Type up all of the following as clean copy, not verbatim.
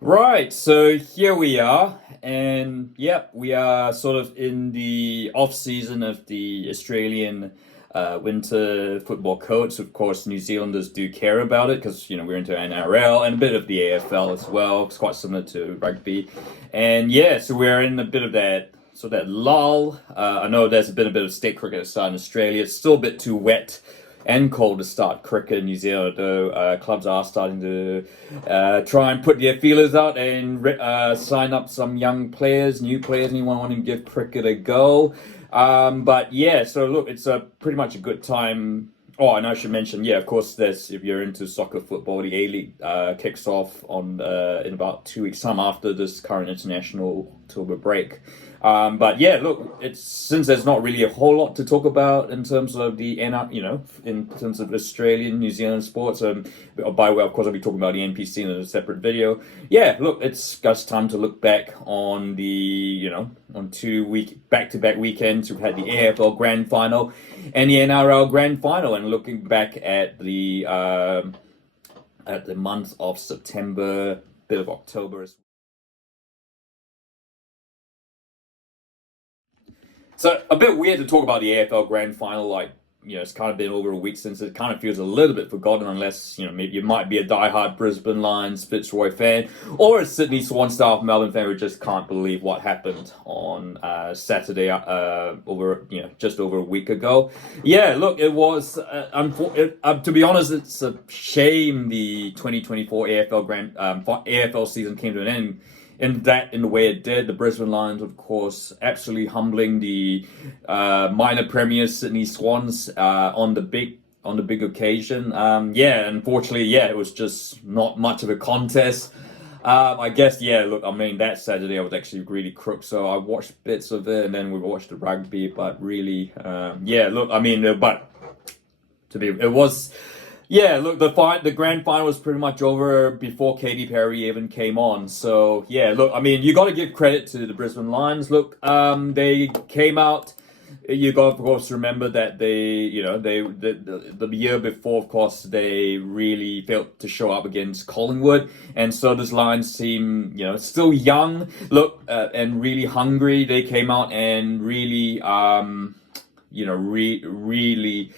Right, so here we are, and yep, we are sort of in the off season of the Australian winter football coach. Of course, New Zealanders do care about it because we're into NRL and a bit of the AFL as well. It's quite similar to rugby, and yeah, so we're in a bit of that lull. I know there's been a bit of state cricket starting in Australia. It's still a bit too wet and cold to start cricket in New Zealand, though clubs are starting to try and put their feelers out and sign up some young players, new players, anyone wanting to give cricket a go. But yeah, so look, it's pretty much a good time. Oh, and I should mention, yeah, of course, there's if you're into soccer, football, the A League kicks off on in about 2 weeks' time after this current international October break. But yeah, look, it's since there's not really a whole lot to talk about in terms of the in terms of Australian, New Zealand sports. By the way, of course, I'll be talking about the NPC in a separate video. Yeah, look, it's just time to look back on the on 2 week back-to-back weekends. We've had the AFL Grand Final and the NRL Grand Final, and looking back at the month of September, bit of October as well. So a bit weird to talk about the AFL Grand Final, like it's kind of been over a week since it kind of feels a little bit forgotten, unless maybe you might be a diehard Brisbane Lions Fitzroy fan or a Sydney Swan Star Melbourne fan who just can't believe what happened on Saturday over just over a week ago. Yeah, look, it was to be honest, it's a shame the 2024 AFL season came to an end in the way it did. The Brisbane Lions, of course, absolutely humbling the minor premiers Sydney Swans on the big occasion. Yeah, unfortunately, yeah, it was just not much of a contest. I guess, yeah, look, I mean, that Saturday I was actually really crook, so I watched bits of it, and then we watched the rugby, but really, yeah, look, I mean, but it was. Yeah, look, the grand final was pretty much over before Katy Perry even came on. So yeah, look, I mean, you got to give credit to the Brisbane Lions. Look, they came out. You got, of course, remember that the year before, of course, they really failed to show up against Collingwood, and so this Lions team, still young, look, and really hungry. They came out and really, really.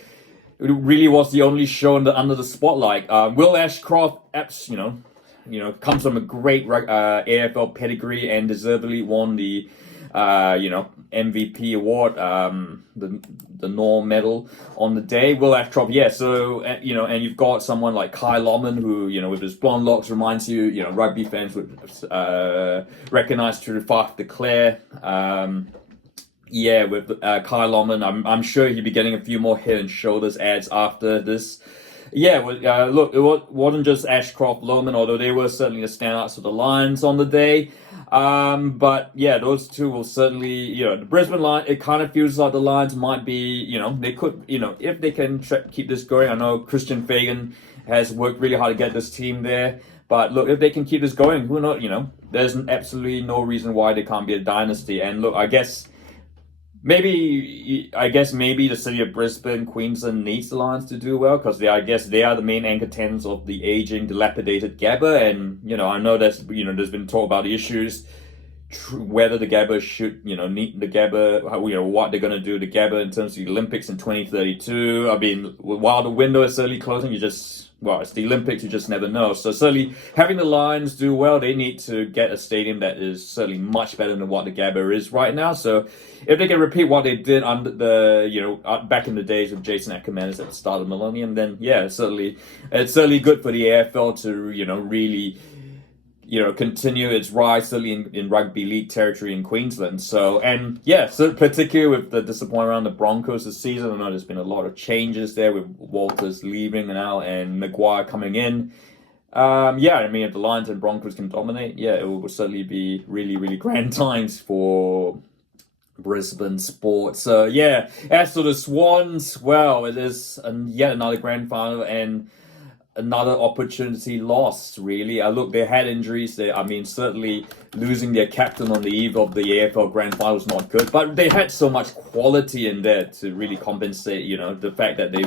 It really was the only show under the spotlight. Will Ashcroft, comes from a great AFL pedigree and deservedly won the, MVP award, the Norm medal on the day. Will Ashcroft, yeah. So and you've got someone like Kai Lommen who, with his blonde locks reminds you, rugby fans would recognize through Faf de Clare. Yeah, with Kai Lommen, I'm sure he'll be getting a few more Head and Shoulders ads after this. Yeah, look, it wasn't just Ashcroft, Lommen, although they were certainly the standouts of the Lions on the day. But yeah, those two will certainly, the Brisbane line. It kind of feels like the Lions might be, they could, if they can keep this going. I know Christian Fagan has worked really hard to get this team there. But look, if they can keep this going, who knows? There's absolutely no reason why they can't be a dynasty. And look, I guess maybe the city of Brisbane, Queensland needs the Lions to do well because I guess they are the main anchor tenants of the aging, dilapidated Gabba, and I know there's been talk about the issues, whether the Gabba should need the Gabba, what they're gonna do to Gabba in terms of the Olympics in 2032. I mean, while the window is certainly closing, it's the Olympics, you just never know. So certainly having the Lions do well, they need to get a stadium that is certainly much better than what the Gabba is right now. So if they can repeat what they did under the, back in the days of Jason Ackermanis at the start of the millennium, then yeah, it's certainly good for the AFL to, really, continue its rise certainly in rugby league territory in Queensland. So, and yeah, so particularly with the disappointment around the Broncos this season, I know there's been a lot of changes there with Walters leaving now and Maguire coming in. Yeah, I mean, if the Lions and Broncos can dominate, yeah, it will certainly be really, really grand times for Brisbane sports. So yeah, as for the Swans, well, it is yet another grand final and another opportunity lost, really. Look, they had injuries. Certainly losing their captain on the eve of the AFL Grand Final was not good, but they had so much quality in there to really compensate, the fact that they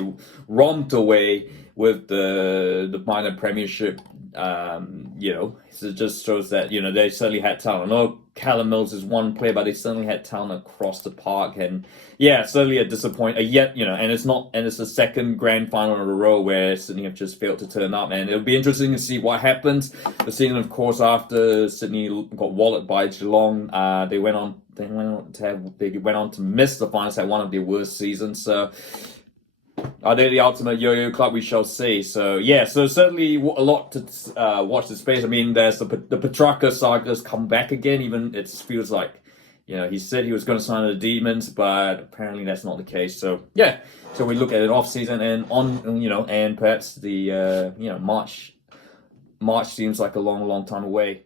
romped away with the minor premiership. So it just shows that they certainly had talent. I know Callum Mills is one player, but they certainly had talent across the park, and certainly a disappointment. And it's the second grand final in a row where Sydney have just failed to turn up, and it'll be interesting to see what happens. The season, of course, after Sydney got walloped by Geelong, they went on to miss the finals, had one of their worst seasons. So are they the ultimate yo-yo club? We shall see. So certainly a lot to watch this space. I mean, there's the Petrarca saga's come back again. Even it feels like, he said he was going to sign the Demons, but apparently that's not the case. So so we look at it off season and and perhaps the March seems like a long time away.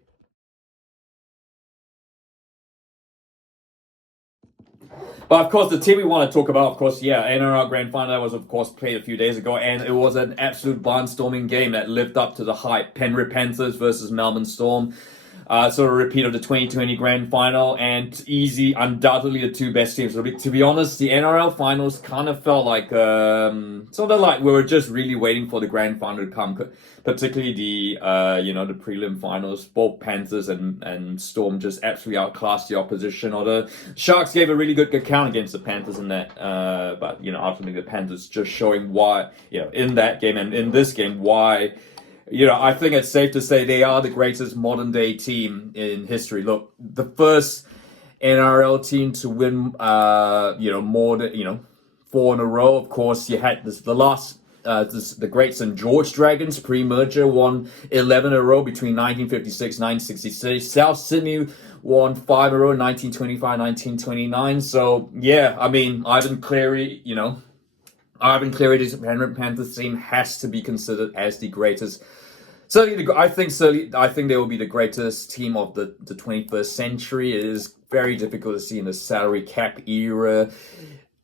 But of course, the team we want to talk about, of course, NRL Grand Final was, of course, played a few days ago, and it was an absolute barnstorming game that lived up to the hype. Penrith Panthers versus Melbourne Storm. Sort of a repeat of the 2020 Grand Final, and undoubtedly the two best teams. To be honest, the NRL Finals kind of felt like sort of like we were just really waiting for the Grand Final to come. Particularly the the prelim finals, both Panthers and Storm just absolutely outclassed the opposition. Or the Sharks gave a really good account against the Panthers in that, but ultimately the Panthers just showing why in that game and in this game why. I think it's safe to say they are the greatest modern day team in history. Look, the first NRL team to win, more than 4 in a row. Of course, you had the great St. George Dragons pre-merger won 11 in a row between 1956 and 1966. South Sydney won 5 in a row, 1925, 1929. So Ivan Cleary's Penrith Panthers team has to be considered as the greatest. I think they will be the greatest team of the 21st century. It is very difficult to see in the salary cap era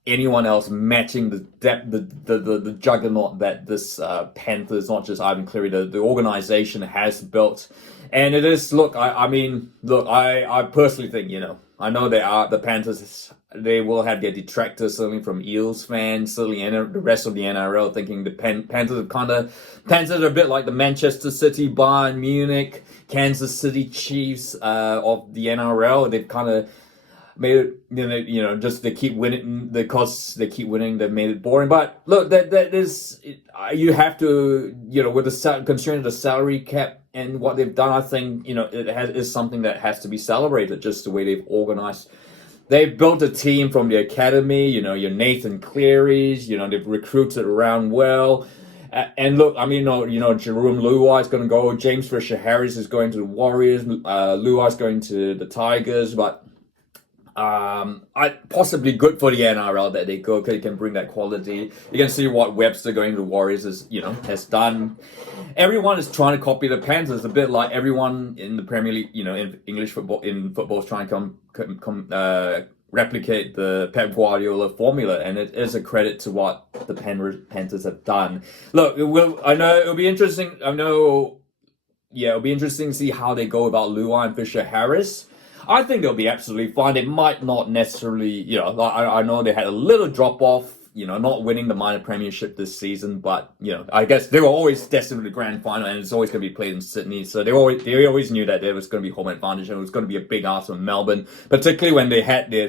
anyone else matching the depth, the juggernaut that this Panthers, not just Ivan Cleary, the organization has built. And it is, I personally think, I know the Panthers, they will have their detractors, certainly from Eels fans, certainly the rest of the NRL, thinking the Panthers are a bit like the Manchester City, Bayern Munich, Kansas City Chiefs of the NRL. They've kind of made it, just they keep winning because they keep winning. They've made it boring. But look, that is, you have to, with the concerning the salary cap and what they've done, I think is something that has to be celebrated. Just the way they've organized. They've built a team from the academy. Your Nathan Clearys. They've recruited around well. And look, Jerome Luai is going to go. James Fisher-Harris is going to the Warriors. Luai is going to the Tigers. But possibly good for the NRL that they can bring that quality. You can see what Webster going to the Warriors has done. Everyone is trying to copy the Panthers, a bit like everyone in the Premier League, in English football, is trying to replicate the Pep Guardiola formula, and it is a credit to what the Penrith Panthers have done. Look, it'll be interesting. It'll be interesting to see how they go about Luai and Fisher-Harris. I think they'll be absolutely fine. They might not necessarily, I know they had a little drop off, not winning the minor premiership this season, but I guess they were always destined for the grand final, and it's always going to be played in Sydney. So they always knew that there was going to be home advantage, and it was going to be a big ask from Melbourne, particularly when they had their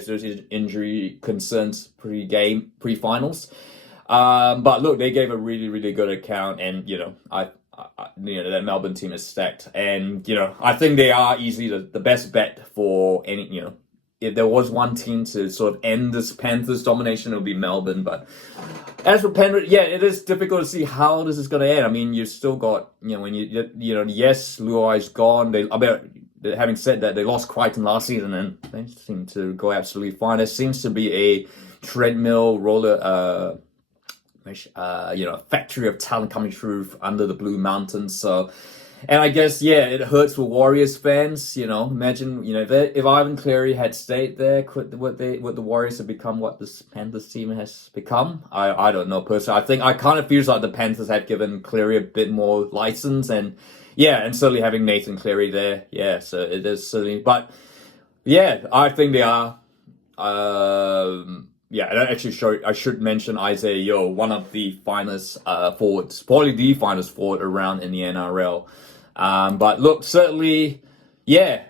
injury concerns pre-finals. But look, they gave a really, really good account, and that Melbourne team is stacked, and I think they are easily the best bet for any. If there was one team to sort of end this Panthers domination, it would be Melbourne. But as for Penrith, it is difficult to see how this is going to end. I mean, you've still got yes, Luai's gone. Having said that, they lost Crichton last season, and they seem to go absolutely fine. There seems to be a treadmill roller. Factory of talent coming through under the Blue Mountains. So, and I guess it hurts for Warriors fans. Imagine if Ivan Cleary had stayed there, would the Warriors have become what this Panthers team has become? I don't know personally. I kind of feels like the Panthers had given Cleary a bit more license, and certainly having Nathan Cleary there, so it is certainly. But I think they are. yeah, and I should mention Isaiah Yeo, one of the finest forwards, probably the finest forward around in the NRL. But look, certainly, yeah,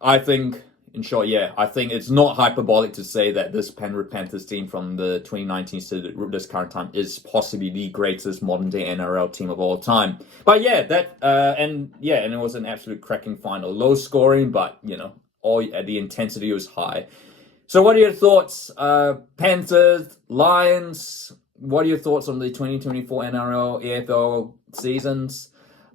I think, in short, yeah, I think it's not hyperbolic to say that this Penrith Panthers team from the 2019 to this current time is possibly the greatest modern day NRL team of all time. But yeah, and it was an absolute cracking final, low scoring, but the intensity was high. So what are your thoughts, Panthers, Lions? What are your thoughts on the 2024 NRL, AFL seasons?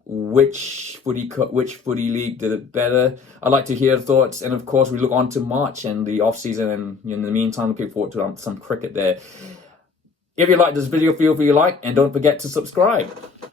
Which footy league did it better? I'd like to hear thoughts. And of course, we look on to March and the off season. And in the meantime, looking forward to some cricket there. If you like this video, feel free to like and don't forget to subscribe.